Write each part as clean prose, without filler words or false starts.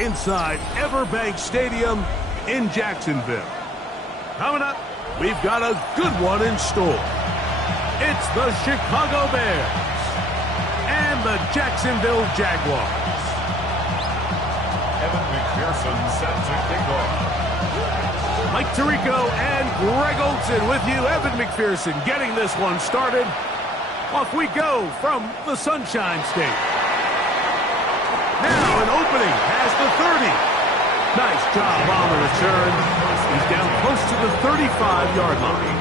inside Everbank Stadium in Jacksonville. Coming up, we've got a good one in store. It's the Chicago Bears and the Jacksonville Jaguars. Evan McPherson set to kick off. Mike Tirico and Greg Olsen with you. Evan McPherson getting this one started. Off we go from the Sunshine State. Now an opening past the 30. Nice job on the return. He's down close to the 35-yard line.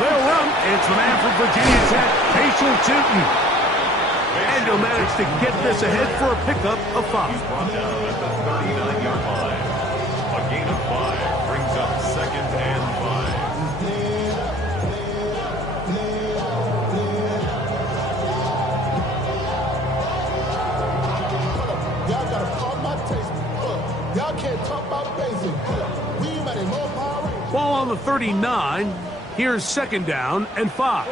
They'll run. It's the man from Virginia Tech, Patriot Tootin. And he'll manage to get this ahead for a pickup of 5. He's brought down at the 39-yard line. A gain of 5 brings up 2nd and 5. Y'all gotta pump my taste. Y'all can't talk about basic. We made more power. Ball on the 39. Here's 2nd down and 5.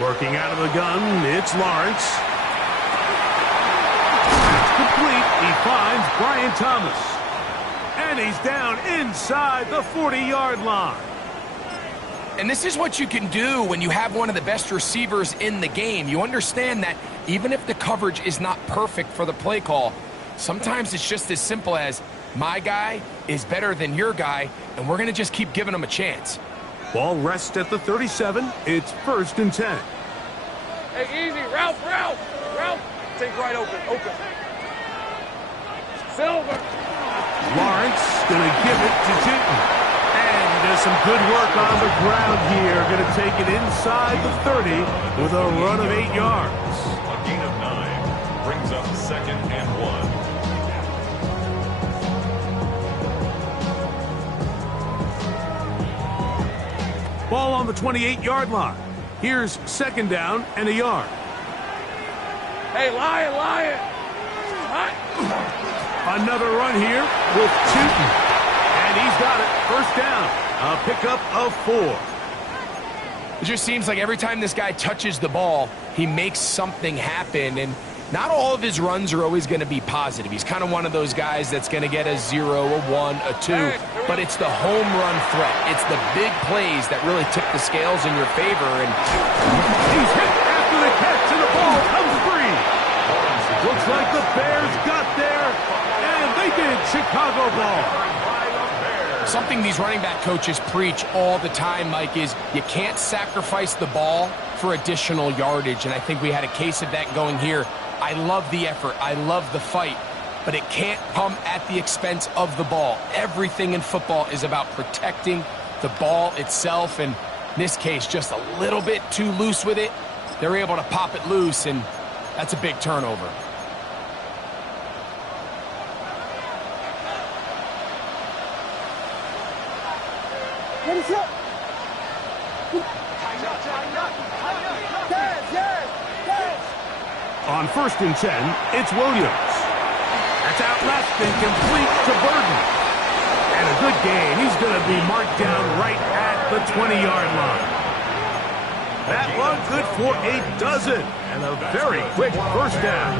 Working out of the gun, it's Lawrence. That's complete. He finds Brian Thomas. And he's down inside the 40-yard line. And this is what you can do when you have one of the best receivers in the game. You understand that even if the coverage is not perfect for the play call, sometimes it's just as simple as my guy is better than your guy, and we're going to just keep giving him a chance. Ball rests at the 37. It's 1st and 10. Hey, easy. Ralph. Take right open. Silver. Lawrence going to give it to Tootin. And he does some good work on the ground here. Going to take it inside the 30 with a run of 8 yards. A gain of 9 brings up 2nd and 1. Ball on the 28-yard line. Here's 2nd down and a yard. Hey, Lion. Another run here with Tootin. And he's got it. 1st down. A pickup of 4. It just seems like every time this guy touches the ball, he makes something happen. And not all of his runs are always going to be positive. He's kind of one of those guys that's going to get a 0, a 1, a 2. But it's the home run threat. It's the big plays that really tip the scales in your favor. And he's hit after the catch, and the ball comes free. Looks like the Bears got there, and they did. Chicago ball. Something these running back coaches preach all the time, Mike, is you can't sacrifice the ball for additional yardage. And I think we had a case of that going here. I love the effort. I love the fight. But it can't come at the expense of the ball. Everything in football is about protecting the ball itself. And in this case, just a little bit too loose with it. They're able to pop it loose, and that's a big turnover. On 1st and 10, it's Williams. That's out left and complete to Burden. And a good gain. He's going to be marked down right at the 20-yard line. That run good for a dozen. And a very quick 1st down.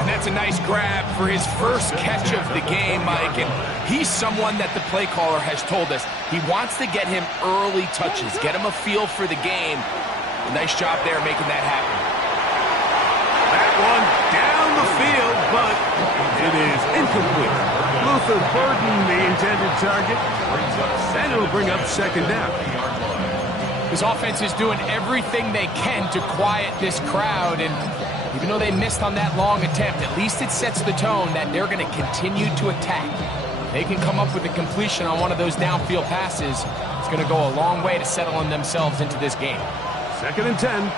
And that's a nice grab for his first catch of the game, Mike. And he's someone that the play caller has told us he wants to get him early touches, get him a feel for the game. A nice job there making that happen. That one down the field, but it is incomplete. Luther Burden, the intended target, and it'll bring up 2nd down. This offense is doing everything they can to quiet this crowd, and even though they missed on that long attempt, at least it sets the tone that they're going to continue to attack. They can come up with a completion on one of those downfield passes. It's going to go a long way to settling themselves into this game. 2nd and 10.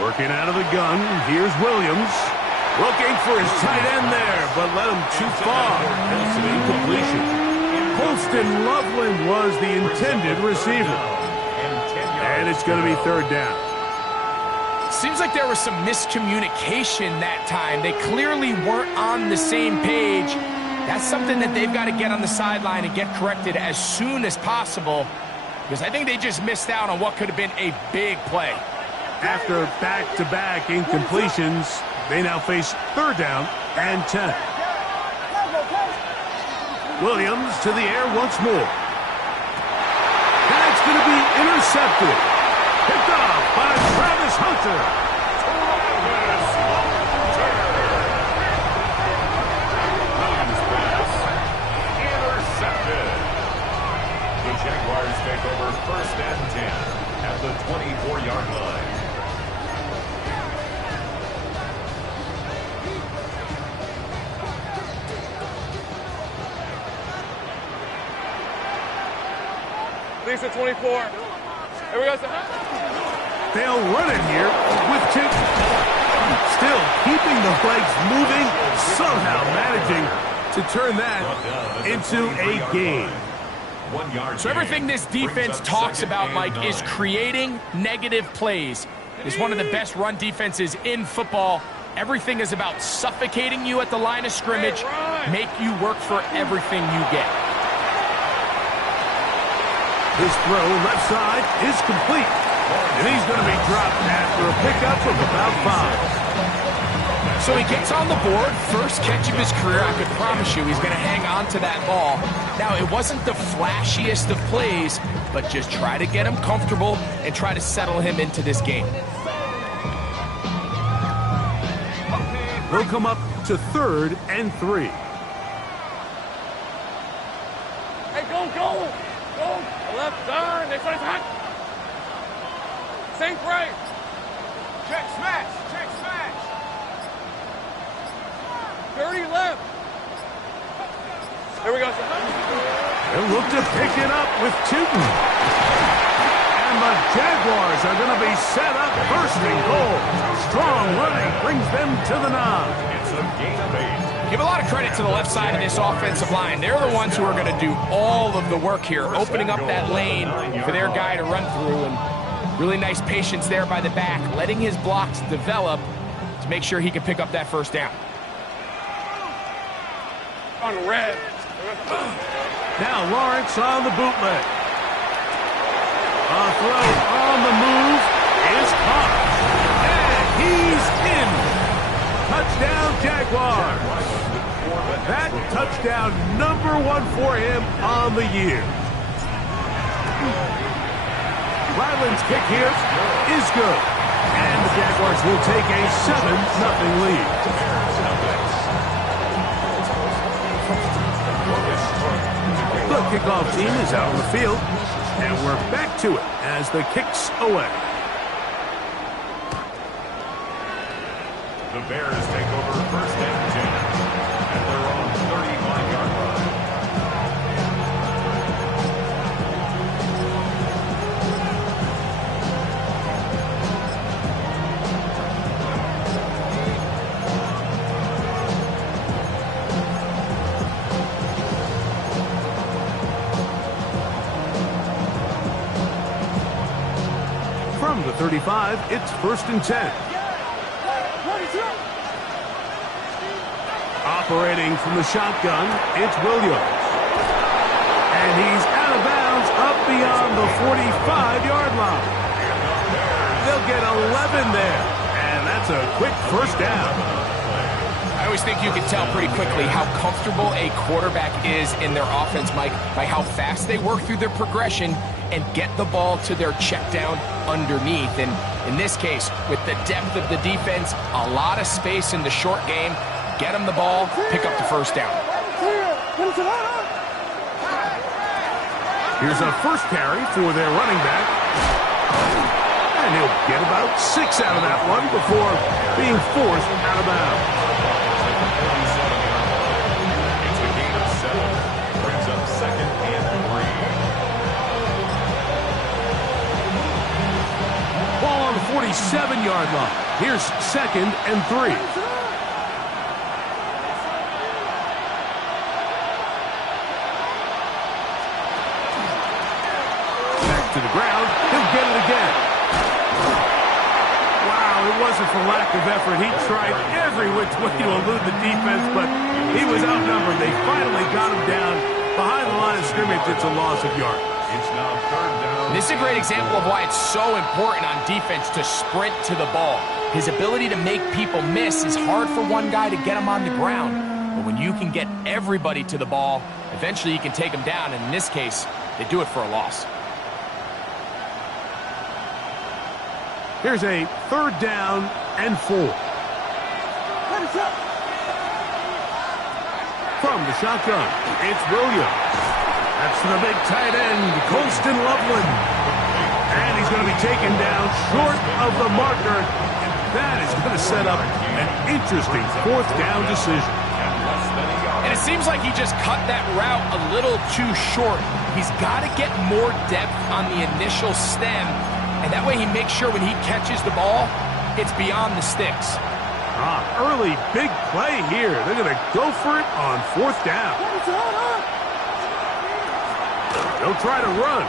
Working out of the gun, here's Williams. Looking for his tight end there, but led him too far. That's an incompletion. Holston Loveland was the intended receiver. And it's going to be third down. Seems like there was some miscommunication that time. They clearly weren't on the same page. That's something that they've got to get on the sideline and get corrected as soon as possible, because I think they just missed out on what could have been a big play. After back-to-back incompletions, they now face third down and 10. Williams to the air once more. That's going to be intercepted. Picked off by Travis Hunter. Jaguars take over first and 10 at the 24-yard line. Lisa 24. Here we go. They'll run it here with two. Still keeping the legs moving, somehow managing to turn that into a gain. So everything this defense talks about, Mike, is creating negative plays. It's one of the best run defenses in football. Everything is about suffocating you at the line of scrimmage, make you work for everything you get. His throw left side is complete. And he's going to be dropped after a pickup of about 5. So he gets on the board, first catch of his career. I could promise you he's going to hang on to that ball. Now, it wasn't the flashiest of plays, but just try to get him comfortable and try to settle him into this game. They'll come up to third and 3. Hey, go, go! Go! Left turn, next one is hot. Sink right. Check smash, check smash. 30 left. Here we go. They'll look to pick it up with Tootin. And the Jaguars are going to be set up first and goal. Strong running brings them to the 9. It's a gain of 8. Give a lot of credit to the left side of this offensive line. They're the ones who are going to do all of the work here, opening up that lane for their guy to run through. And really nice patience there by the back, letting his blocks develop to make sure he can pick up that first down. On red. Now Lawrence on the bootleg. A throw on the move is caught. And he's in. Touchdown Jaguars. That touchdown number 1 for him on the year. Ryland's kick here is good. And the Jaguars will take a 7-0 lead. The kickoff team is out on the field, and we're back to it as the kick's away. The Bears take over first and 10 at their own 35-yard line. From the 35, it's first and 10. Operating from the shotgun, it's Williams. And he's out of bounds up beyond the 45-yard line. They'll get 11 there. And that's a quick first down. I always think you can tell pretty quickly how comfortable a quarterback is in their offense, Mike, by how fast they work through their progression and get the ball to their check down underneath. And in this case, with the depth of the defense, a lot of space in the short game, get them the ball, pick up the first down. Here's a first carry for their running back. And he'll get about 6 out of that one before being forced out of bounds. It's a gain of 7. Brings up second and 3. Ball on the 47-yard line. Here's 2nd and 3. Back to the ground. He'll get it again. Wow, it wasn't for lack of effort. He tried every which way to elude the defense, but he was outnumbered. They finally got him down behind the line of scrimmage. It's a loss of yards. It's now 3rd down. This is a great example of why it's so important on defense to sprint to the ball. His ability to make people miss is hard for one guy to get him on the ground. But when you can get everybody to the ball, eventually you can take them down. And in this case, they do it for a loss. Here's a 3rd down and 4. From the shotgun, it's Williams. That's the big tight end, Colston Loveland. And he's going to be taken down short of the marker. That is going to set up an interesting 4th down decision. And it seems like he just cut that route a little too short. He's got to get more depth on the initial stem, and that way he makes sure when he catches the ball, it's beyond the sticks. Early big play here. They're going to go for it on 4th down. They'll try to run.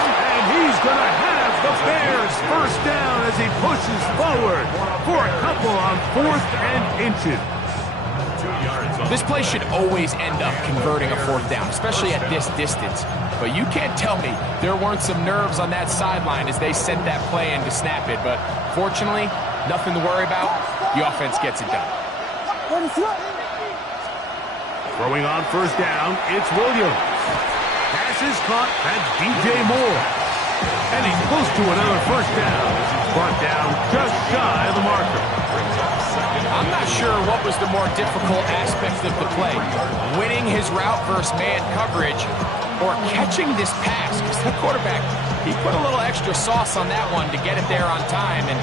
And he's going to have the Bears 1st down as he pushes forward for a couple on 4th and inches. 2 yards on. This play should always end up converting a 4th down, especially at this distance. But you can't tell me there weren't some nerves on that sideline as they sent that play in to snap it. But fortunately, nothing to worry about. The offense gets it done. Throwing on 1st down, it's Williams. Pass is caught. That's DJ Moore. And he's close to another 1st down. Brought down just shy of the marker. I'm not sure what was the more difficult aspect of the play. Winning his route versus man coverage or catching this pass. Because that quarterback, he put a little extra sauce on that one to get it there on time. And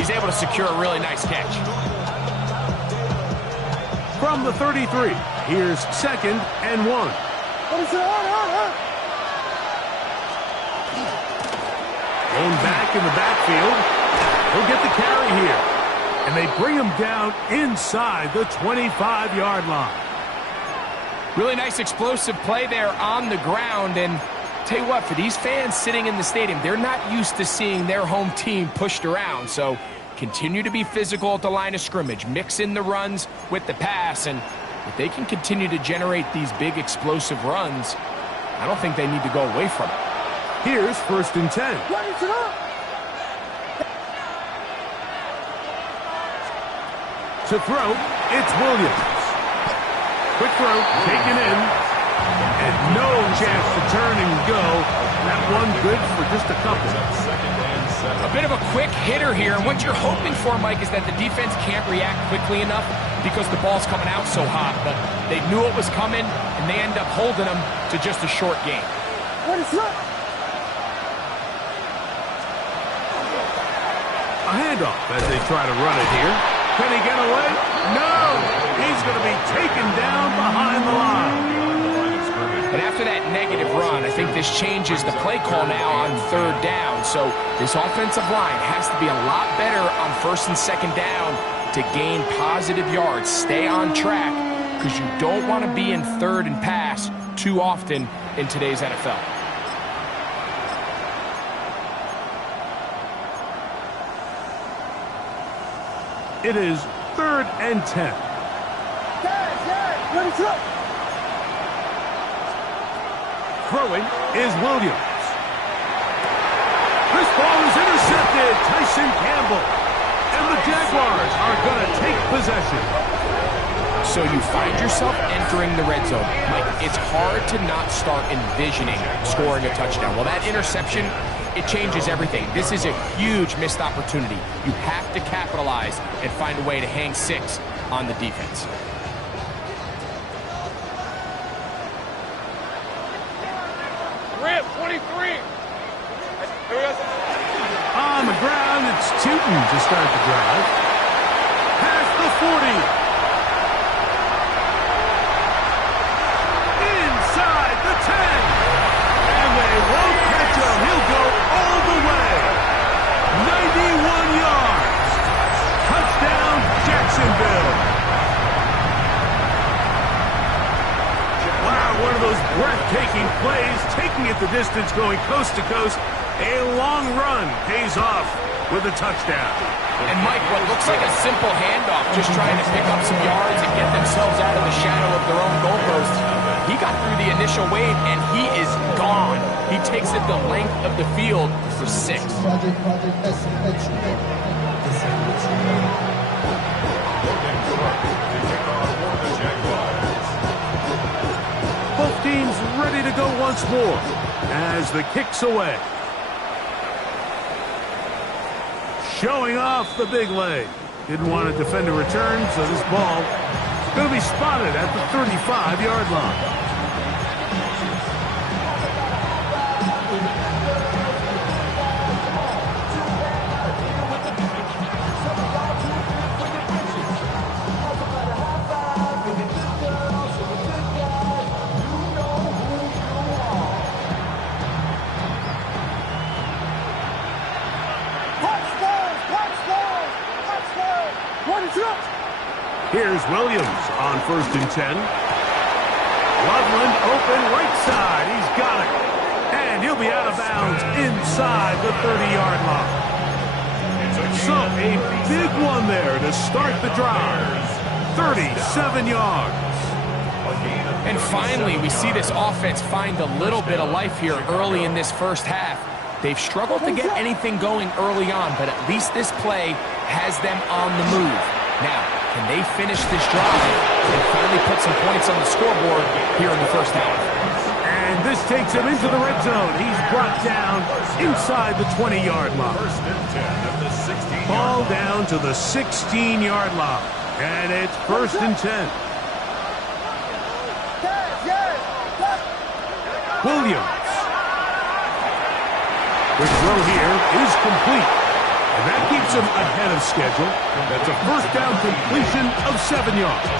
he's able to secure a really nice catch. From the 33, here's 2nd and 1. Going back in the backfield. He'll get the carry here. And they bring him down inside the 25-yard line. Really nice explosive play there on the ground. And tell you what, for these fans sitting in the stadium, they're not used to seeing their home team pushed around. So continue to be physical at the line of scrimmage. Mix in the runs with the pass. And if they can continue to generate these big explosive runs, I don't think they need to go away from it. Here's 1st and 10. To throw, it's Williams. Quick throw, taken in. And no chance to turn and go. That one good for just a couple. A bit of a quick hitter here, and what you're hoping for, Mike, is that the defense can't react quickly enough because the ball's coming out so hot. But they knew it was coming, and they end up holding them to just a short game. A handoff as they try to run it here. Can he get away? No! He's going to be taken down behind the line. And after that negative run, I think this changes the play call now on 3rd down. So this offensive line has to be a lot better on 1st and 2nd down to gain positive yards. Stay on track because you don't want to be in 3rd and pass too often in today's NFL. It is 3rd and 10. Throwing is Williams. This ball is intercepted. Tyson Campbell. And the Jaguars are going to take possession. So you find yourself entering the red zone. Mike, it's hard to not start envisioning scoring a touchdown. Well, that interception, it changes everything. This is a huge missed opportunity. You have to capitalize and find a way to hang 6 on the defense. Rip, 23. On the ground, it's Tootin to start the drive. Past the 40. Inside the 10. And they won't catch him. He'll go all the way. distance going coast to coast. A long run pays off with a touchdown. And Mike, what looks like a simple handoff, just trying to pick up some yards and get themselves out of the shadow of their own goalpost. He got through the initial wave, and he is gone. He takes it the length of the field for 6. Both teams ready to go once more as the kick's away. Showing off the big leg. Didn't want to defend a return, so this ball is going to be spotted at the 35-yard line. Here's Williams on 1st and 10. Loveland open right side. He's got it. And he'll be out of bounds inside the 30-yard line. So a big one there to start the drive. 37 yards. And finally, we see this offense find a little bit of life here early in this first half. They've struggled to get anything going early on, but at least this play has them on the move. Now, can they finish this drive and finally put some points on the scoreboard here in the first half? And this takes him into the red zone. He's brought down inside the 20-yard line. 1st and 10 at the 16-yard Ball line. down to the 16-yard line. And it's 1st and 10. Williams. The throw here is complete. And that keeps him ahead of schedule. That's a first down completion of 7 yards.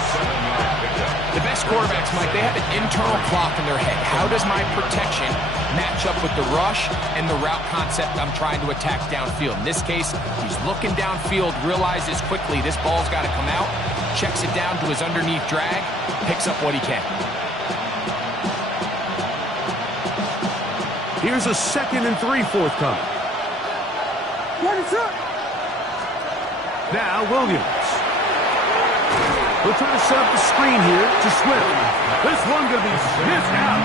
The best quarterbacks, Mike, they have an internal clock in their head. How does my protection match up with the rush and the route concept I'm trying to attack downfield? In this case, he's looking downfield, realizes quickly this ball's got to come out, checks it down to his underneath drag, picks up what he can. Here's a 2nd and 3 forthcoming. Now Williams. We'll try to set up the screen here to Swift. This one going to be sniffed out.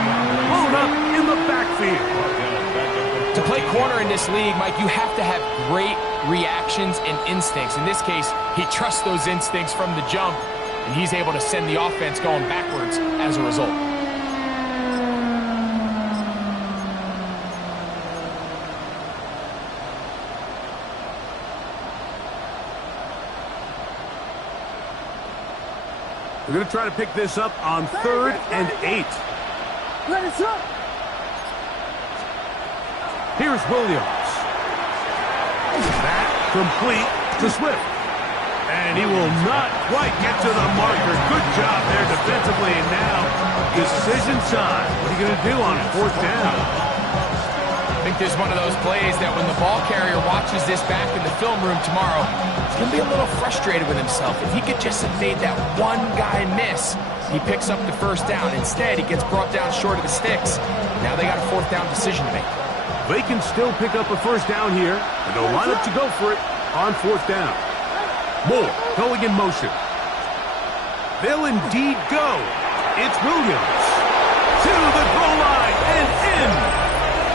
Blown up in the backfield. To play corner in this league, Mike, you have to have great reactions and instincts. In this case, he trusts those instincts from the jump, and he's able to send the offense going backwards as a result. We're going to try to pick this up on 3rd and 8. Here's Williams. That complete to Swift. And he will not quite get to the marker. Good job there defensively. And now, decision time. What are you going to do on 4th down? I think there's one of those plays that when the ball carrier watches this back in the film room tomorrow, he's going to be a little frustrated with himself. If he could just have made that one guy miss, he picks up the first down. Instead, he gets brought down short of the sticks. Now they got a 4th down decision to make. They can still pick up a first down here, and they'll line up to go for it on 4th down. Moore going in motion. They'll indeed go. It's Williams. To the goal line and in.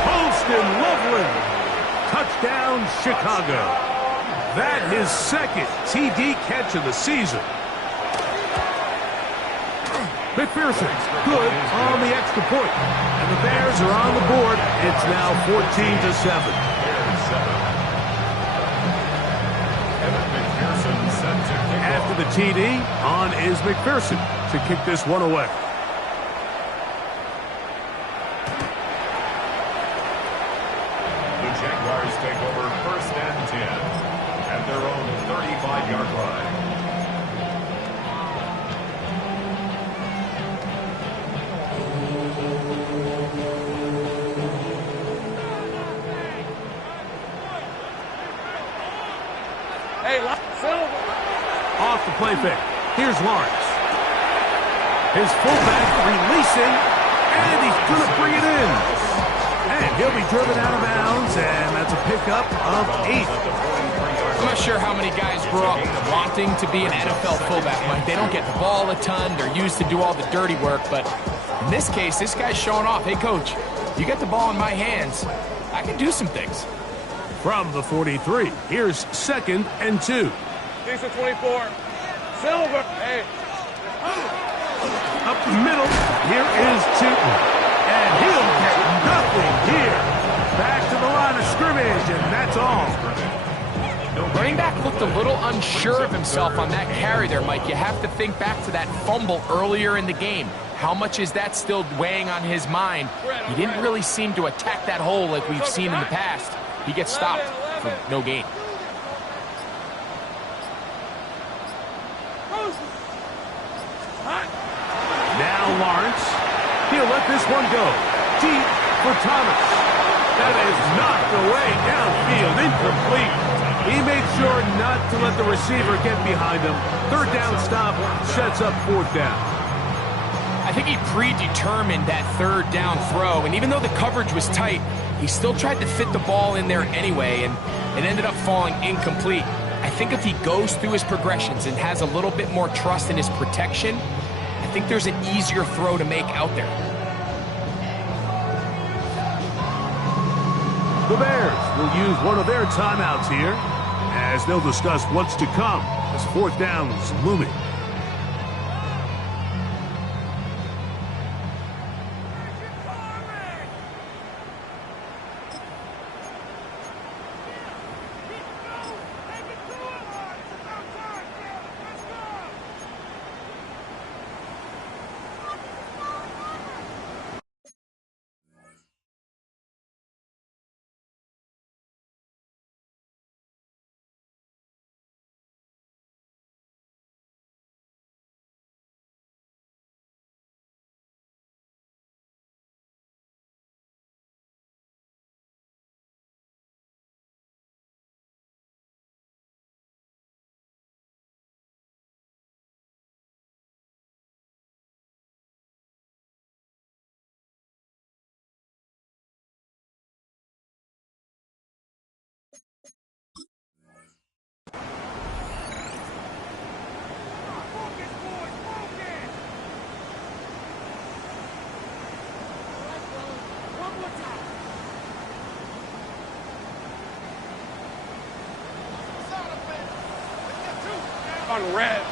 Holston Loveland. Touchdown, Chicago. That his 2nd TD catch of the season. McPherson, good on the extra point. And the Bears are on the board. It's now 14-7. After the TD, on is McPherson to kick this one away. The Jaguars take over 1st and 10 at their own 35-yard line. Hey, Silver. Off the play fake. Here's Lawrence. His fullback releasing, and he's going to bring it in. And He'll be driven out of bounds, and that's a pickup of 8. I'm not sure how many guys grow up wanting to be an NFL fullback, Mike. They don't get the ball a ton. They're used to do all the dirty work. But in this case, this guy's showing off. Hey, coach, you get the ball in my hands. I can do some things. From the 43, here's 2nd and 2. Decent 24. Silver. Hey. Up the middle, here is Tootin. And he'll get nothing here. Back to the line of scrimmage, and that's all. Running back looked a little unsure of himself on that carry there, Mike. You have to think back to that fumble earlier in the game. How much is that still weighing on his mind? He didn't really seem to attack that hole like we've seen in the past. He gets stopped for no gain. Now Lawrence. He'll let this one go. Deep for Thomas. That is knocked away downfield. Incomplete. He made sure not to let the receiver get behind him. 3rd down stop sets up 4th down. I think he predetermined that 3rd down throw, and even though the coverage was tight, he still tried to fit the ball in there anyway, and it ended up falling incomplete. I think if he goes through his progressions and has a little bit more trust in his protection, I think there's an easier throw to make out there. The Bears will use one of their timeouts here as they'll discuss what's to come as 4th down is looming. On red.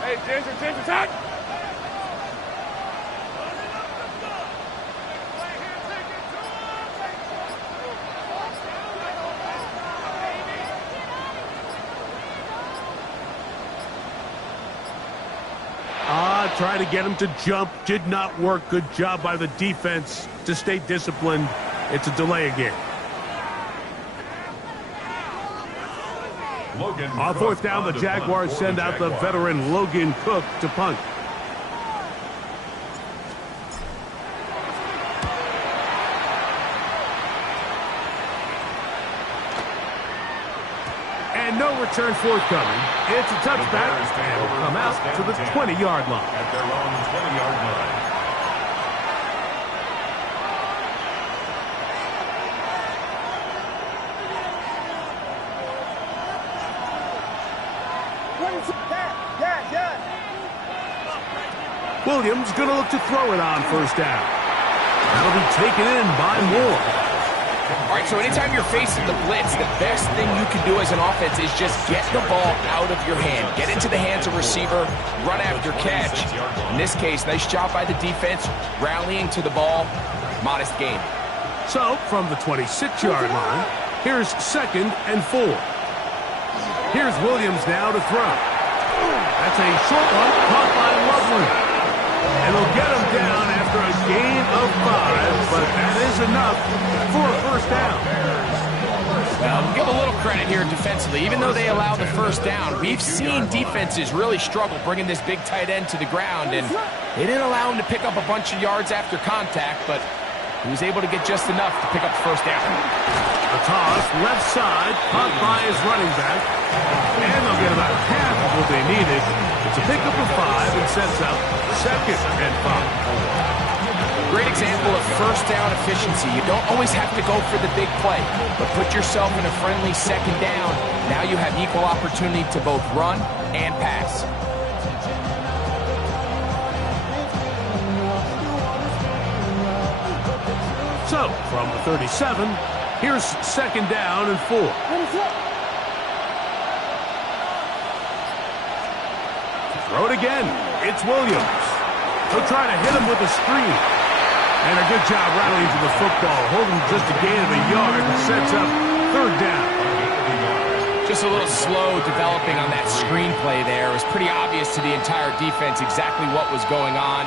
Hey, Ginger, touch! Try to get him to jump. Did not work. Good job by the defense to stay disciplined. It's a delay again. On 4th down, the Jaguars send out the veteran Logan Cook to punt. And no return forthcoming. It's a touchback, and will come out to the 20-yard line. At their own 20-yard line. Williams going to look to throw it on 1st down. That'll be taken in by Moore. All right, so anytime you're facing the blitz, the best thing you can do as an offense is just get the ball out of your hand. Get into the hands of receiver, run after catch. In this case, nice job by the defense, rallying to the ball. Modest gain. So, from the 26-yard line, here's 2nd and 4. Here's Williams now to throw. That's a short one, caught by Loveland. And they'll get him down after a gain of 5, but that is enough for a 1st down. Well, we'll give a little credit here defensively. Even though they allow the 1st down, we've seen defenses really struggle bringing this big tight end to the ground, and they didn't allow him to pick up a bunch of yards after contact, but he was able to get just enough to pick up the 1st down. A toss, left side, caught by his running back, and they'll get about half of what they needed. It's a pickup of 5 and sets up 2nd and 5. Great example of first down efficiency. You don't always have to go for the big play, but put yourself in a friendly second down. Now you have equal opportunity to both run and pass. So, from the 37, here's second down and 4. Throw it again. It's Williams. He'll try to hit him with a screen. And a good job rallying to the football. Holding just a gain of a yard and sets up third down. Just a little slow developing on that screenplay there. It was pretty obvious to the entire defense exactly what was going on.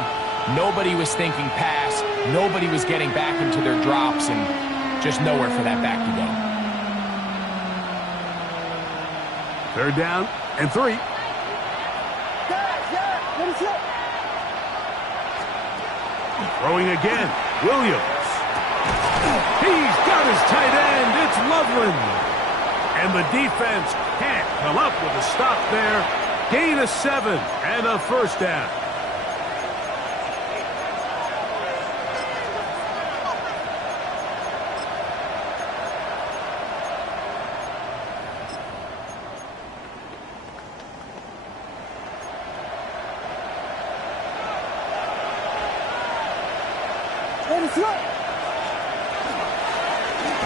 Nobody was thinking pass. Nobody was getting back into their drops, and just nowhere for that back to go. Third down and 3. Throwing again. Williams. He's got his tight end. It's Loveland. And the defense can't come up with a stop there. Gain of 7 and a first down.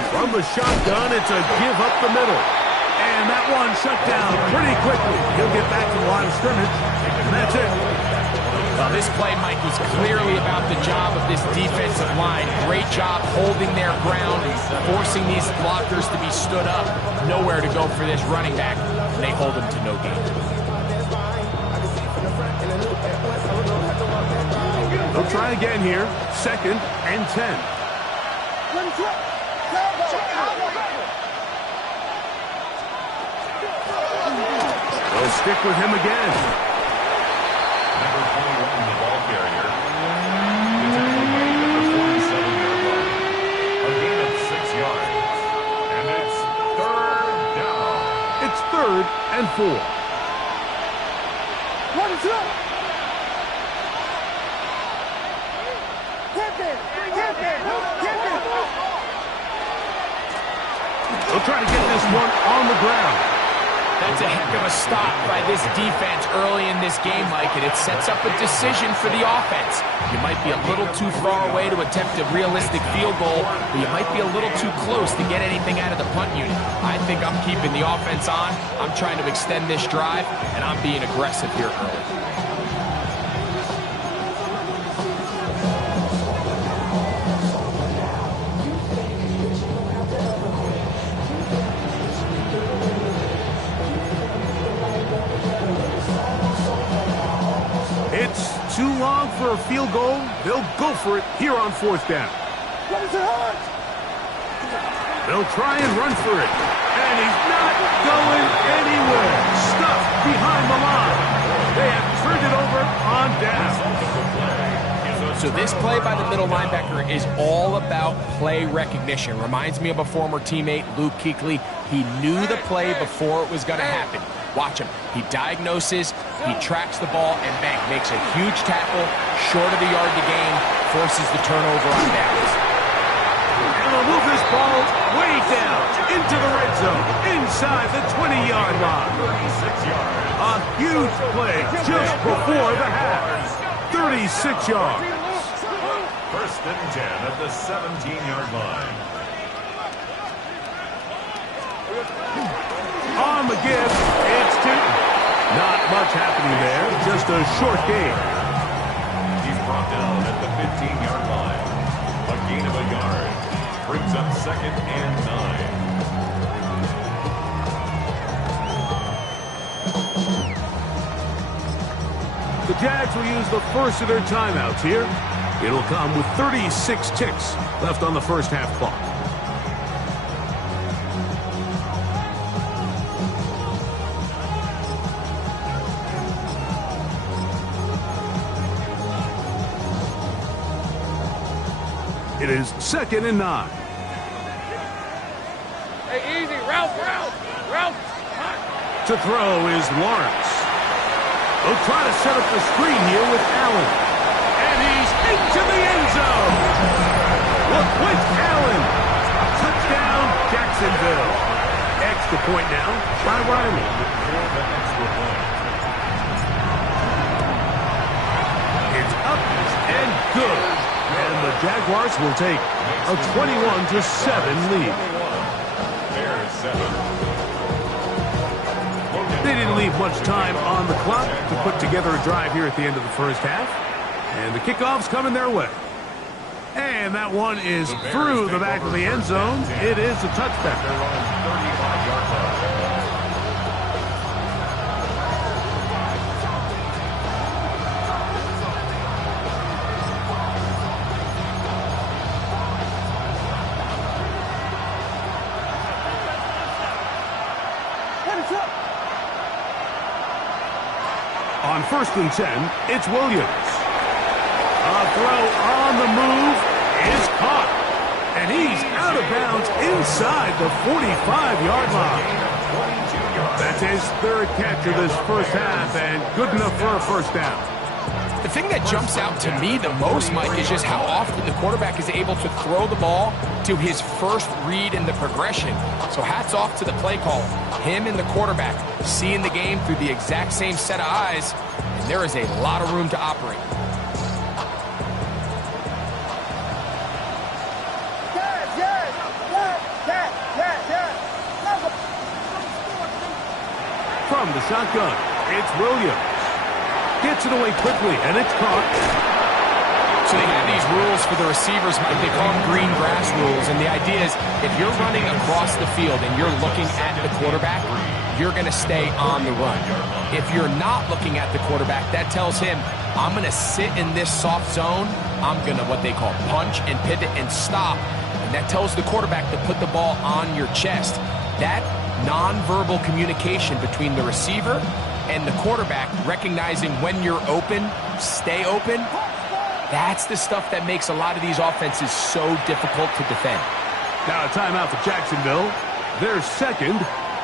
From the shotgun, it's a give up the middle. And that one shut down pretty quickly. He'll get back to the line of scrimmage, and that's it. Well, this play, Mike, was clearly about the job of this defensive line. Great job holding their ground, forcing these blockers to be stood up. Nowhere to go for this running back, and they hold him to no gain. They'll try again here. Second and 10. They'll stick with him again. Number 21, the ball carrier. The tackle made at the 47-yard line. A gain of 6 yards. And it's third down. It's third and 4. They'll try to get this one on the ground. That's a heck of a stop by this defense early in this game, Mike, and it sets up a decision for the offense. You might be a little too far away to attempt a realistic field goal, but you might be a little too close to get anything out of the punt unit. I think I'm keeping the offense on. I'm trying to extend this drive, and I'm being aggressive here early. Too long for a field goal. They'll go for it here on fourth down. They'll try and run for it. And he's not going anywhere. Stuffed behind the line. They have turned it over on down. So this play by the middle linebacker is all about play recognition. Reminds me of a former teammate, Luke Kuechly. He knew the play before it was going to happen. Watch him. He diagnoses, he tracks the ball, and bang, makes a huge tackle, short of the yard to gain, forces the turnover on downs. And they'll move this ball way down into the red zone, inside the 20-yard line. 36 yards. A huge play just before the half. 36 yards. First and 10 at the 17-yard line. On the give, it's 2. Not much happening there, just a short gain. He's brought down at the 15-yard line. A gain of a yard. Brings up second and 9. The Jags will use the first of their timeouts here. It'll come with 36 ticks left on the first half clock. It is second and 9. Hey, easy. Ralph. To throw is Lawrence. They'll try to set up the screen here with Allen. And And he's into the end zone. Look with Allen. Touchdown, Jacksonville. Extra point now by Riley. It's up and good. And the Jaguars will take a 21-7 lead. They didn't leave much time on the clock to put together a drive here at the end of the first half. And the kickoff's coming their way. And that one is through the back of the end zone. It is a touchback. They're on 35-yard line. On 1st and 10, it's Williams. A throw on the move is caught. And he's out of bounds inside the 45-yard line. That's his third catch of this first half and good enough for a first down. The thing that jumps out to me the most, Mike, is just how often the quarterback is able to throw the ball to his first read in the progression. So hats off to the play caller. Him and the quarterback seeing the game through the exact same set of eyes, and there is a lot of room to operate. From the shotgun, it's Williams. Gets it away quickly, and it's caught. So they have these rules for the receivers, Mike. They call them green grass rules. And the idea is if you're running across the field and you're looking at the quarterback, you're going to stay on the run. If you're not looking at the quarterback, that tells him, I'm going to sit in this soft zone. I'm going to what they call punch and pivot and stop. And that tells the quarterback to put the ball on your chest. That nonverbal communication between the receiver and the quarterback, recognizing when you're open, stay open, that's the stuff that makes a lot of these offenses so difficult to defend. Now a timeout for Jacksonville. They're second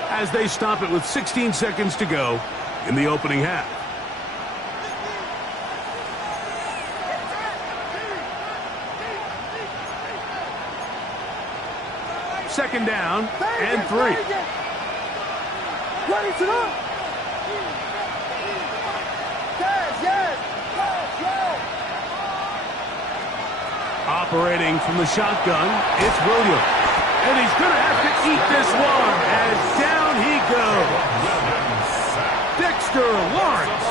as they stop it with 16 seconds to go in the opening half. Second down and 3. Operating from the shotgun, it's Williams. And he's going to have to eat this one as down he goes. Dexter Lawrence.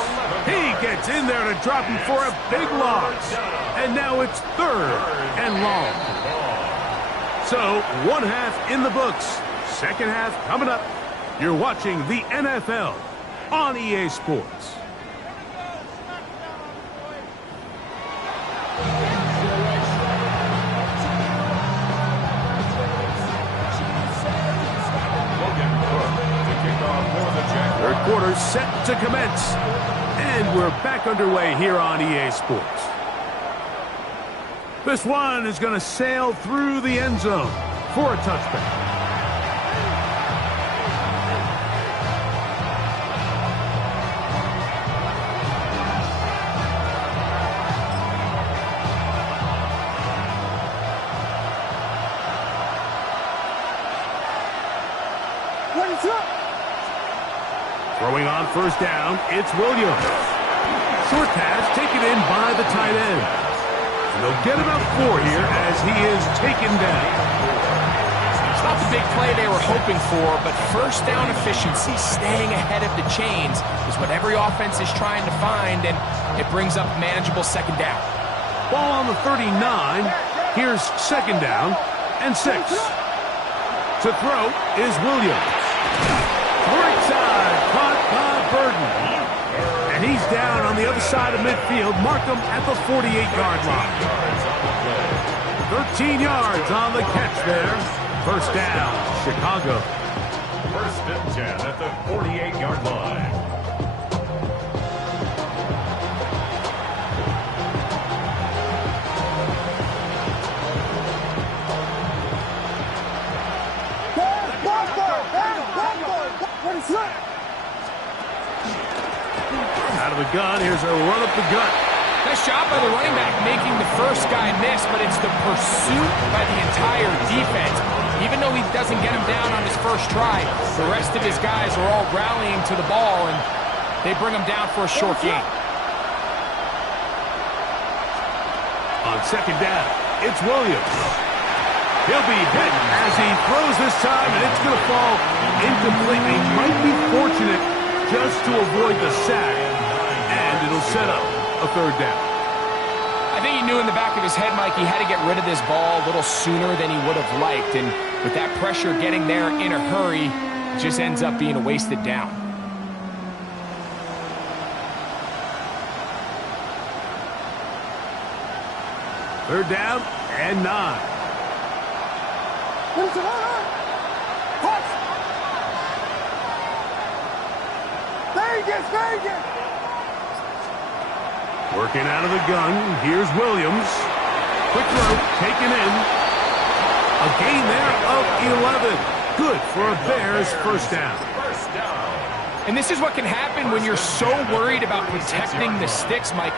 He gets in there to drop him for a big loss. And now it's 3rd and long. So, one half in the books. Second half coming up. You're watching the NFL on EA Sports. Third quarter set to commence. And we're back underway here on EA Sports. This one is going to sail through the end zone for a touchback. Throwing on first down, it's Williams. Short pass taken in by the tight end. And they'll get about 4 here as he is taken down. It's not the big play they were hoping for, but first down efficiency, staying ahead of the chains, is what every offense is trying to find, and it brings up manageable second down. Ball on the 39. Here's second down and 6. To throw is Williams. Right side, caught by Burden. And he's down on the other side of midfield. Mark him at the 48-yard line. 13 yards on the catch there. First down, Chicago. 1st and 10 at the 48-yard line. Out of the gun, here's a run up the gut. Nice job by the running back making the first guy miss, but it's the pursuit by the entire defense. Even though he doesn't get him down on his first try, the rest of his guys are all rallying to the ball, and they bring him down for a short gain. On second down, it's Williams. He'll be hit as he throws this time, and it's going to fall incomplete. He might be fortunate just to avoid the sack, and it'll set up a third down. I think he knew in the back of his head, Mike, he had to get rid of this ball a little sooner than he would have liked. And with that pressure getting there in a hurry, it just ends up being a wasted down. Third down and 9. Vegas! Working out of the gun, here's Williams. Quick throw, taken in. A gain there of 11. Good for a Bears first down. And this is what can happen when you're so worried about protecting the sticks, Mike.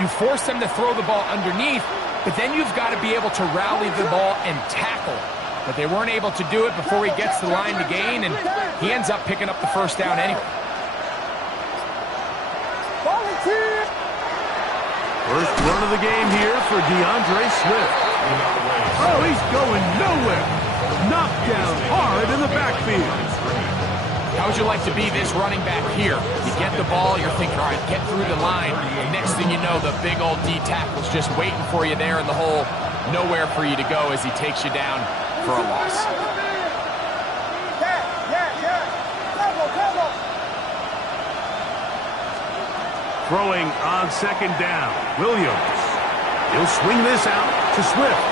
You force them to throw the ball underneath, but then you've got to be able to rally the ball and tackle. But they weren't able to do it before he gets to the line to gain, and he ends up picking up the first down anyway. First run of the game here for DeAndre Swift. Oh, he's going nowhere. Knocked down hard in the backfield. How would you like to be this running back here? You get the ball, you're thinking, all right, get through the line. And next thing you know, the big old D tackle's just waiting for you there in the hole. Nowhere for you to go as he takes you down for a loss. Throwing on second down, Williams. He'll swing this out to Swift.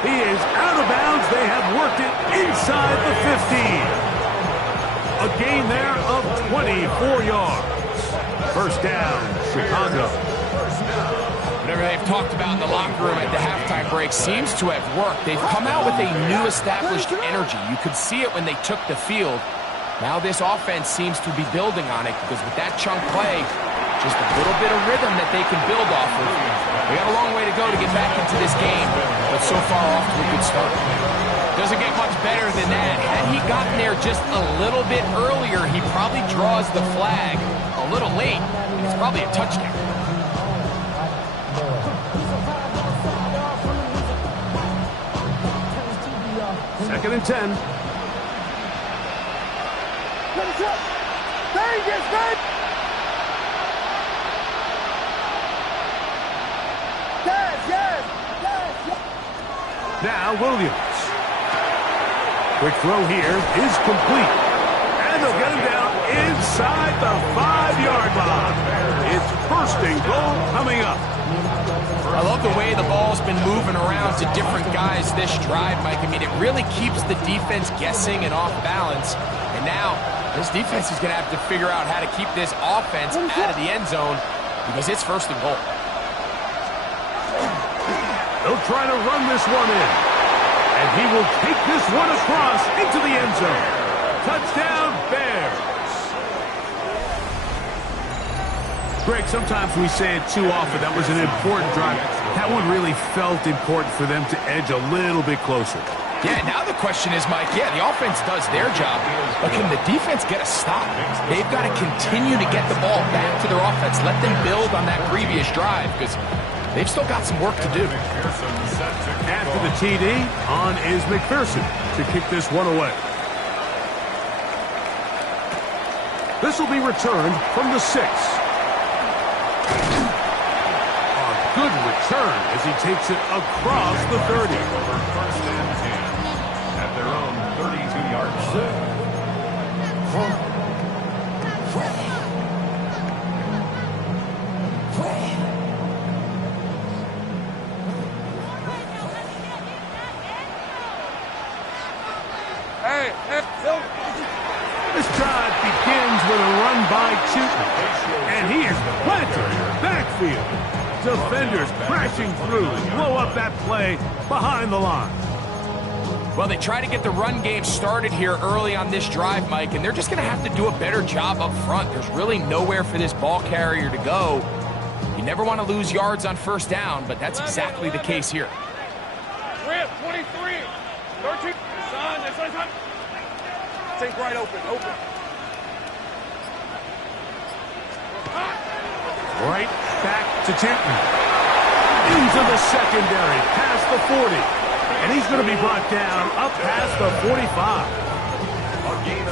He is out of bounds. They have worked it inside the 15. A gain there of 24 yards. First down, Chicago. Whatever they've talked about in the locker room at the halftime break seems to have worked. They've come out with a new established energy. You could see it when they took the field. Now this offense seems to be building on it because with that chunk play, just a little bit of rhythm that they can build off of. We got a long way to go to get back into this game, but so far off to a good start. Doesn't get much better than that. Had he gotten there just a little bit earlier, he probably draws the flag a little late, and it's probably a touchdown. Second and 10. Now Williams. Quick throw here is complete. And they'll get him down inside the 5-yard line. It's first and goal coming up. I love the way the ball's been moving around to different guys this drive, Mike. I mean, it really keeps the defense guessing and off balance. And now this defense is going to have to figure out how to keep this offense out of the end zone because it's first and goal. They'll try to run this one in. And he will take this one across into the end zone. Touchdown, Bears. Greg, sometimes we say it too often. That was an important drive. That one really felt important for them to edge a little bit closer. Yeah, now the question is, Mike, yeah, the offense does their job, but can the defense get a stop? They've got to continue to get the ball back to their offense. Let them build on that previous drive because they've still got some work to do. After the TD, on is McPherson to kick this one away. This will be returned from the 6. A good return as he takes it across the 30. First and 10 at their own 32-yard line. This drive begins with a run by Chutney, and he is planted in the backfield. Defenders crashing through and blow up that play behind the line. Well, they try to get the run game started here early on this drive, Mike, and they're just going to have to do a better job up front. There's really nowhere for this ball carrier to go. You never want to lose yards on first down, but that's exactly the case here. Rip, 23, 13. Son, next time. Take right open. Right back to Tinton. Into the secondary, past the 40. And he's going to be brought down up past the 45.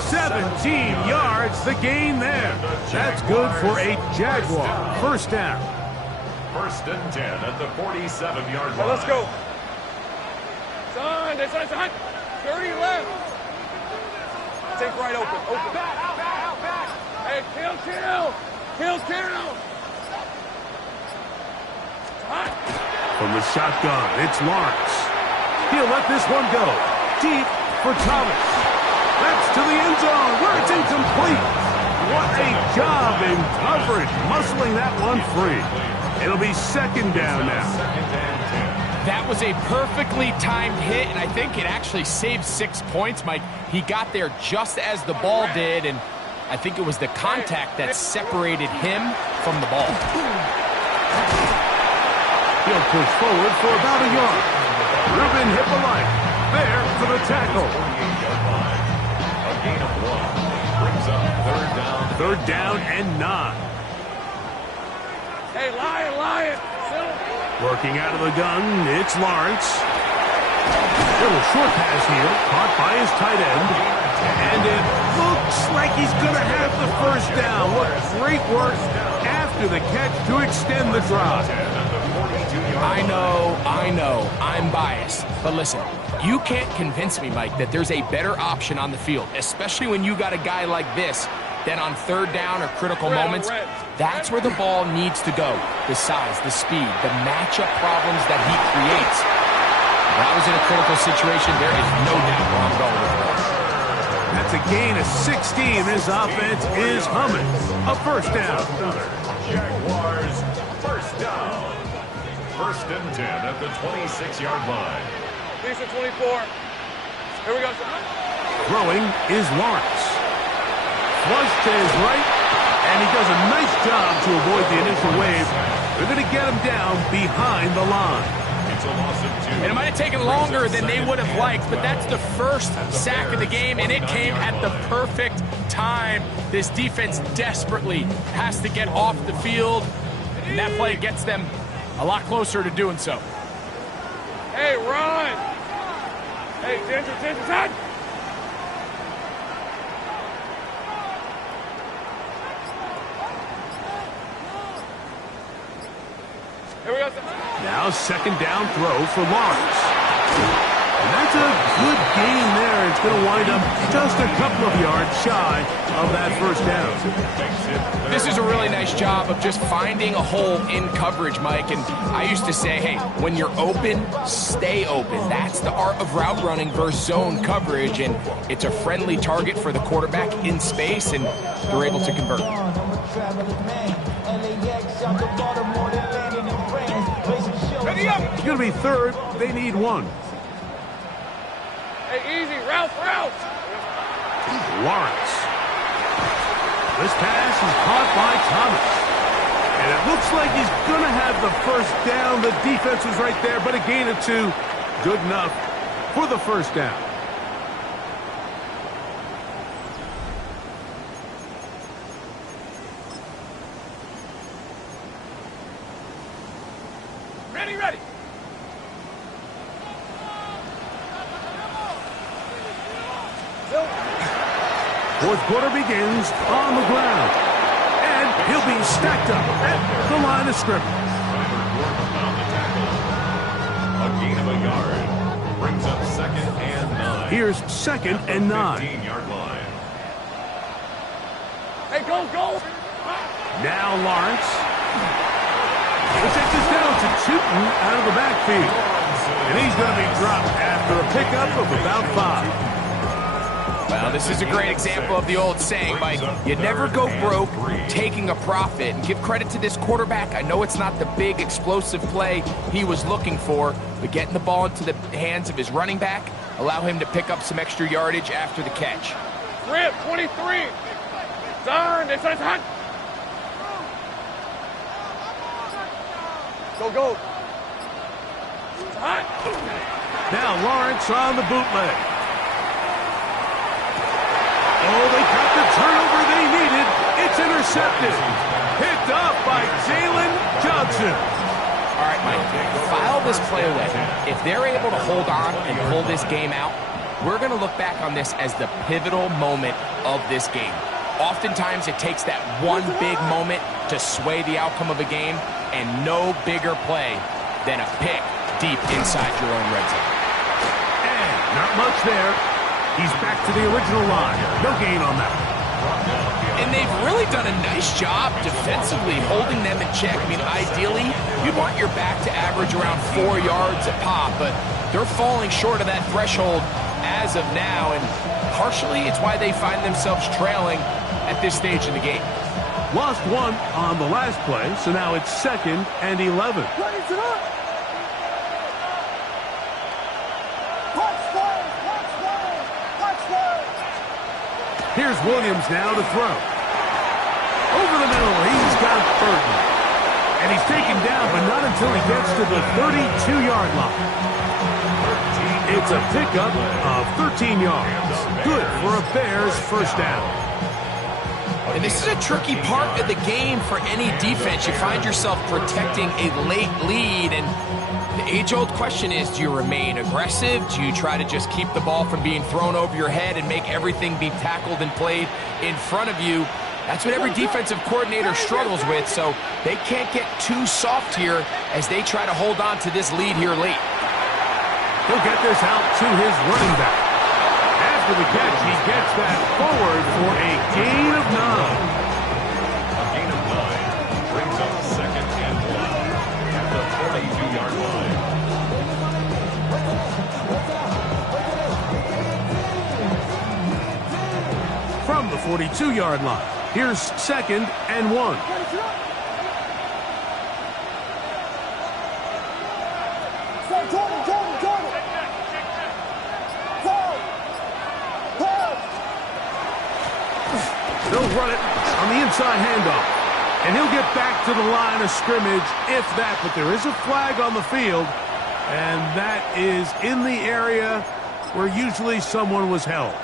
17 yards, the gain there. That's good for a Jaguar. First down. First and 10 at the 47-yard line. Let's go. Son, 30 left. Take right open. Back. Hey, kill. From the shotgun, it's Lawrence. He'll let this one go. Deep for Thomas. That's to the end zone where it's incomplete. What a job in coverage, muscling that one free. It'll be second down now. That was a perfectly timed hit, and I think it actually saved 6 points, Mike. He got there just as the ball did, and I think it was the contact that separated him from the ball. He'll push forward for about a yard. Ruben Hippolyte there for the tackle. A gain of 1 brings up Third down and 9. Hey, Lion. Working out of the gun, it's Lawrence. Little short pass here, caught by his tight end. And it looks like he's going to have the first down. What great work after the catch to extend the drive. I know, I'm biased. But listen, you can't convince me, Mike, that there's a better option on the field, especially when you got a guy like this, that on third down or critical moments, that's where the ball needs to go. The size, the speed, the matchup problems that he creates. If I was in a critical situation, there is no doubt where I'm going with this. That's a gain of 16. This offense is humming. A first down. Jaguars first down. First and 10 at the 26-yard line. Lisa 24. Here we go. Throwing is Lawrence. Flush to his right, and he does a nice job to avoid the initial wave. They're going to get him down behind the line. It's a loss of 2. And it might have taken longer than they would have liked, but that's the first sack of the game, and it came at the perfect time. This defense desperately has to get off the field, and that play gets them a lot closer to doing so. Hey, run. Hey, Ginger, son. Here we go. Now second down throw for Lawrence. And that's a good gain there. It's going to wind up just a couple of yards shy of that first down. This is a really nice job of just finding a hole in coverage, Mike. And I used to say, hey, when you're open, stay open. That's the art of route running versus zone coverage. And it's a friendly target for the quarterback in space, and they're able to convert. It's going to be third. They need 1. Hey, easy. Route. Lawrence. This pass is caught by Thomas. And it looks like he's going to have the first down. The defense is right there, but a gain of 2. Good enough for the first down. Ready. Fourth quarter begins on the ground. And he'll be stacked up at the line of scrimmage. A gain of a yard brings up second and 9. Here's second and 9. 15-yard line. Hey, go. Now Lawrence. He'll take this down to Tootin out of the backfield. And he's going to be dropped after a pickup of about 5. Well, this is a great example of the old saying, Mike. You never go broke taking a profit. And give credit to this quarterback. I know it's not the big explosive play he was looking for, but getting the ball into the hands of his running back allow him to pick up some extra yardage after the catch. Rip, 23. Son, it's hot. Go, go. Now Lawrence on the bootleg. Oh, they got the turnover they needed. It's intercepted. Picked up by Jalen Johnson. All right, Mike, file this play away. If they're able to hold on and pull this game out, we're going to look back on this as the pivotal moment of this game. Oftentimes, it takes that one big moment to sway the outcome of a game, and no bigger play than a pick deep inside your own red zone. And not much there. He's back to the original line. No gain on that. And they've really done a nice job defensively holding them in check. I mean, ideally, you'd want your back to average around 4 yards a pop, but they're falling short of that threshold as of now, and partially it's why they find themselves trailing at this stage in the game. Lost one on the last play, so now it's 2nd and 11. Here's Williams now to throw. Over the middle, he's got Burton. And he's taken down, but not until he gets to the 32-yard line. It's a pickup of 13 yards. Good for a Bears first down. And this is a tricky part of the game for any defense. You find yourself protecting a late lead, and the age-old question is, do you remain aggressive? Do you try to just keep the ball from being thrown over your head and make everything be tackled and played in front of you? That's what every defensive coordinator struggles with, so they can't get too soft here as they try to hold on to this lead here late. He'll get this out to his running back. After the catch, he gets that forward for a gain of 9. A gain of 9 brings up 2nd and 1 at the 42-yard line. From the 42-yard line, here's 2nd and 1. They'll run it on the inside handoff. And he'll get back to the line of scrimmage, if that. But there is a flag on the field, and that is in the area where usually someone was held.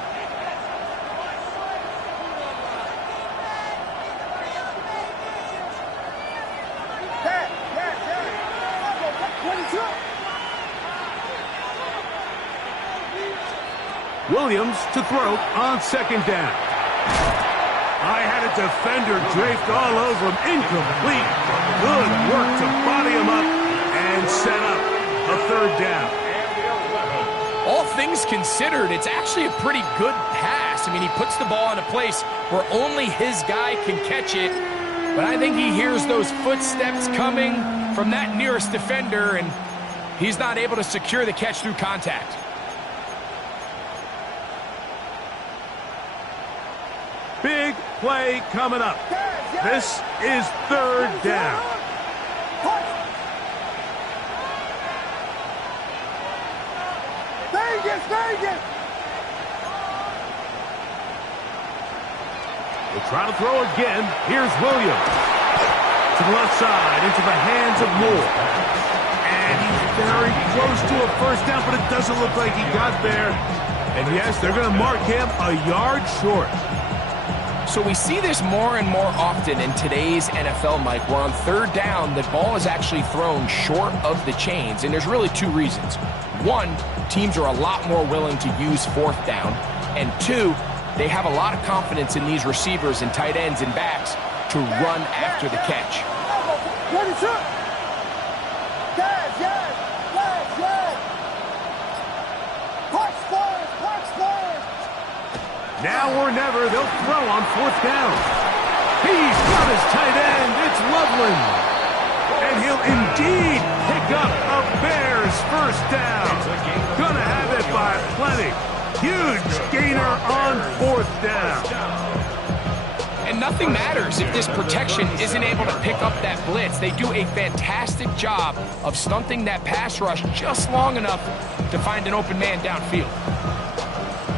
Williams to throw on 2nd down. I had a defender draped all over him. Incomplete. Good work to body him up and set up a 3rd down. All things considered, it's actually a pretty good pass. I mean, he puts the ball in a place where only his guy can catch it. But I think he hears those footsteps coming from that nearest defender, and he's not able to secure the catch through contact. Big play coming up. This is 3rd down. Vegas! We'll try to throw again. Here's Williams. To the left side, into the hands of Moore. And he's very close to a first down, but it doesn't look like he got there. And yes, they're going to mark him a yard short. So we see this more and more often in today's NFL, Mike, where on 3rd down, the ball is actually thrown short of the chains, and there's really 2 reasons. 1, teams are a lot more willing to use 4th down, and 2, they have a lot of confidence in these receivers and tight ends and backs to run after the catch. Now or never, they'll throw on 4th down. He's got his tight end. It's Loveland. And he'll indeed pick up a Bears first down. Gonna have it by plenty. Huge gainer on 4th down. And nothing matters if this protection isn't able to pick up that blitz. They do a fantastic job of stunting that pass rush just long enough to find an open man downfield.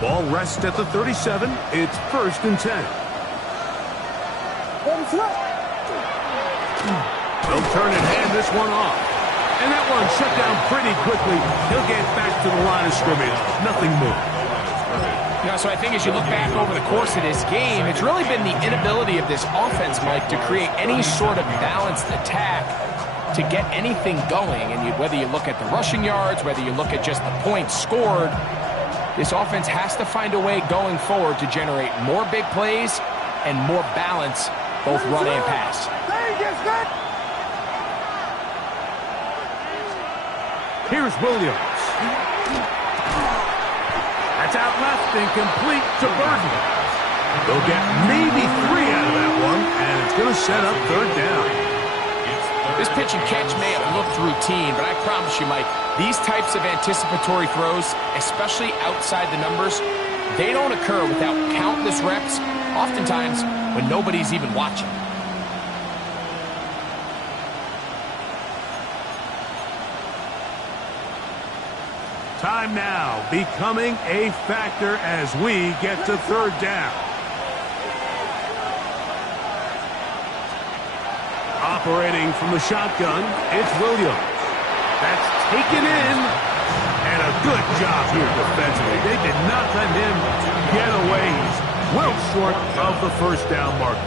Ball rests at the 37. It's 1st and 10. They'll turn and hand this one off. And that one shut down pretty quickly. He'll get back to the line of scrimmage. Nothing more. You know, so I think as you look back over the course of this game, it's really been the inability of this offense, Mike, to create any sort of balanced attack to get anything going. And whether you look at the rushing yards, whether you look at just the points scored, this offense has to find a way going forward to generate more big plays and more balance, both run and pass. Here's Williams. That's out left and complete to Burden. They'll get maybe 3 out of that one, and it's going to set up third down. This pitch and catch may have looked routine, but I promise you, Mike, these types of anticipatory throws, especially outside the numbers, they don't occur without countless reps, oftentimes when nobody's even watching. Time now becoming a factor as we get to third down. Operating from the shotgun, it's Williams. That's taken in. And a good job here defensively. They did not let him get away. He's well short of the first down marker.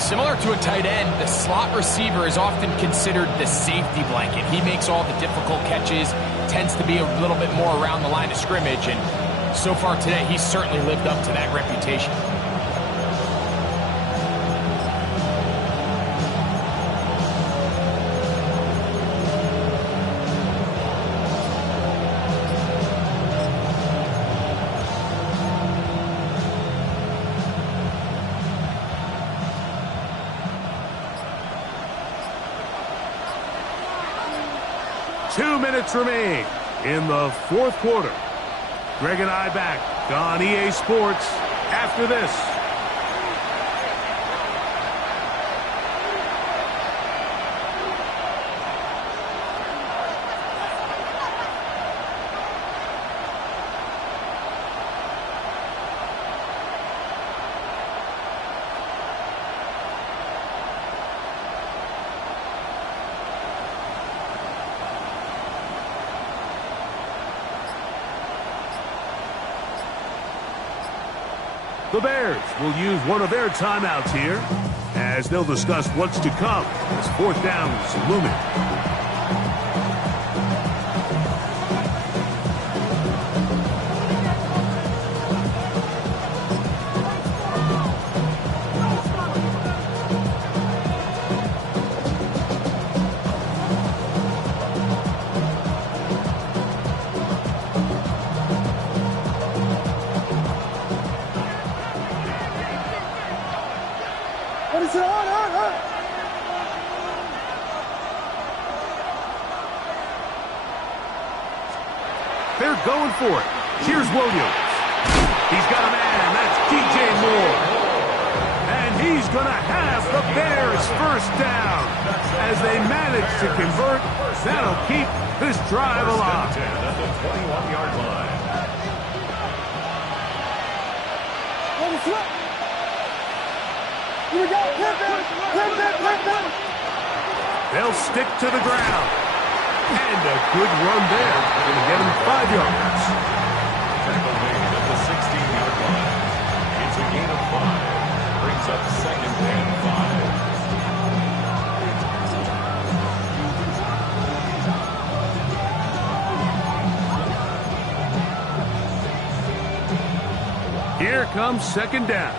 Similar to a tight end, the slot receiver is often considered the safety blanket. He makes all the difficult catches, tends to be a little bit more around the line of scrimmage, and so far today, he's certainly lived up to that reputation. Remain in the fourth quarter. Greg and I back on EA Sports after this. The Bears will use one of their timeouts here as they'll discuss what's to come as fourth down is looming. They're going for it. Here's Williams. He's got a man. That's DJ Moore. And he's going to have the Bears first down. As they manage to convert, that'll keep this drive alive. At the 21-yard line. They'll stick to the ground. And a good run there. Going to get him 5 yards. Tackle made at the 16-yard line. It's a gain of 5. Brings up second and 5. Here comes second down.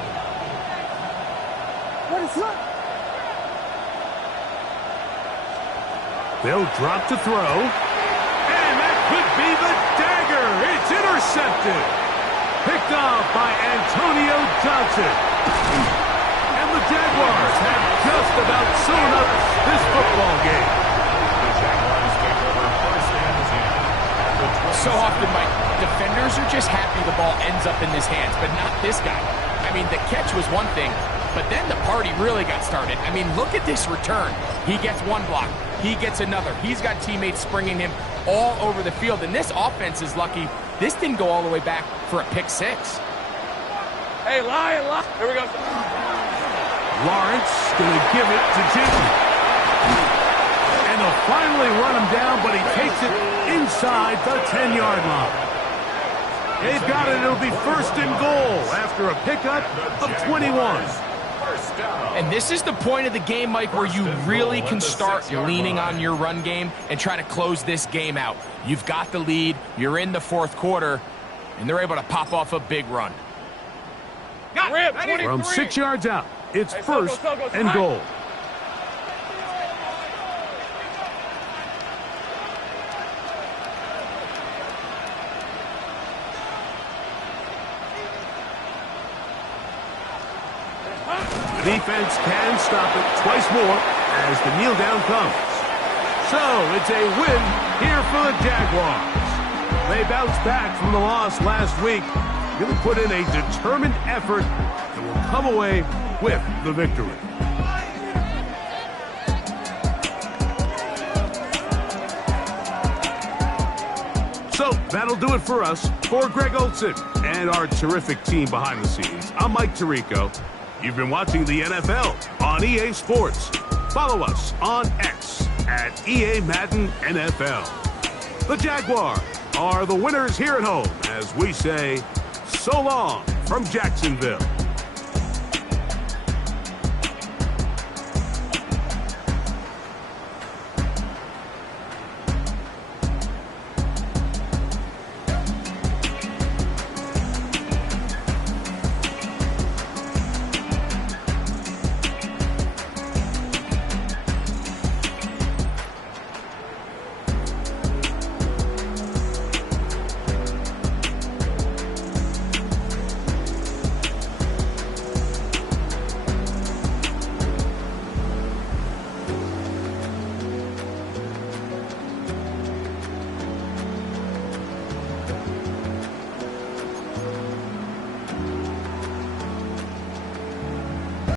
They'll drop to throw. And that could be the dagger. It's intercepted. Picked off by Antonio Johnson. And the Jaguars have just about sewn up this football game. The Jaguars take over first and 10. So often, Mike, defenders are just happy the ball ends up in his hands, but not this guy. I mean, the catch was one thing, but then the party really got started. I mean, look at this return. He gets one block. He gets another. He's got teammates springing him all over the field. And this offense is lucky this didn't go all the way back for a pick six. Hey, Lion. Here we go. Lawrence going to give it to Jimmy. And the to finally run him down, but he takes it inside the 10-yard line. They've got it. It'll be first and goal after a pickup of 21. And this is the point of the game, Mike, where you really can start leaning on your run game and try to close this game out. You've got the lead. You're in the fourth quarter, and they're able to pop off a big run. From 6 yards out, it's first and goal. The defense can stop it twice more as the kneel down comes. So it's a win here for the Jaguars. They bounced back from the loss last week. Really put in a determined effort and will come away with the victory. So that'll do it for us. For Greg Olsen and our terrific team behind the scenes, I'm Mike Tirico. You've been watching the NFL on EA Sports. Follow us on X at EA Madden NFL. The Jaguars are the winners here at home as we say so long from Jacksonville.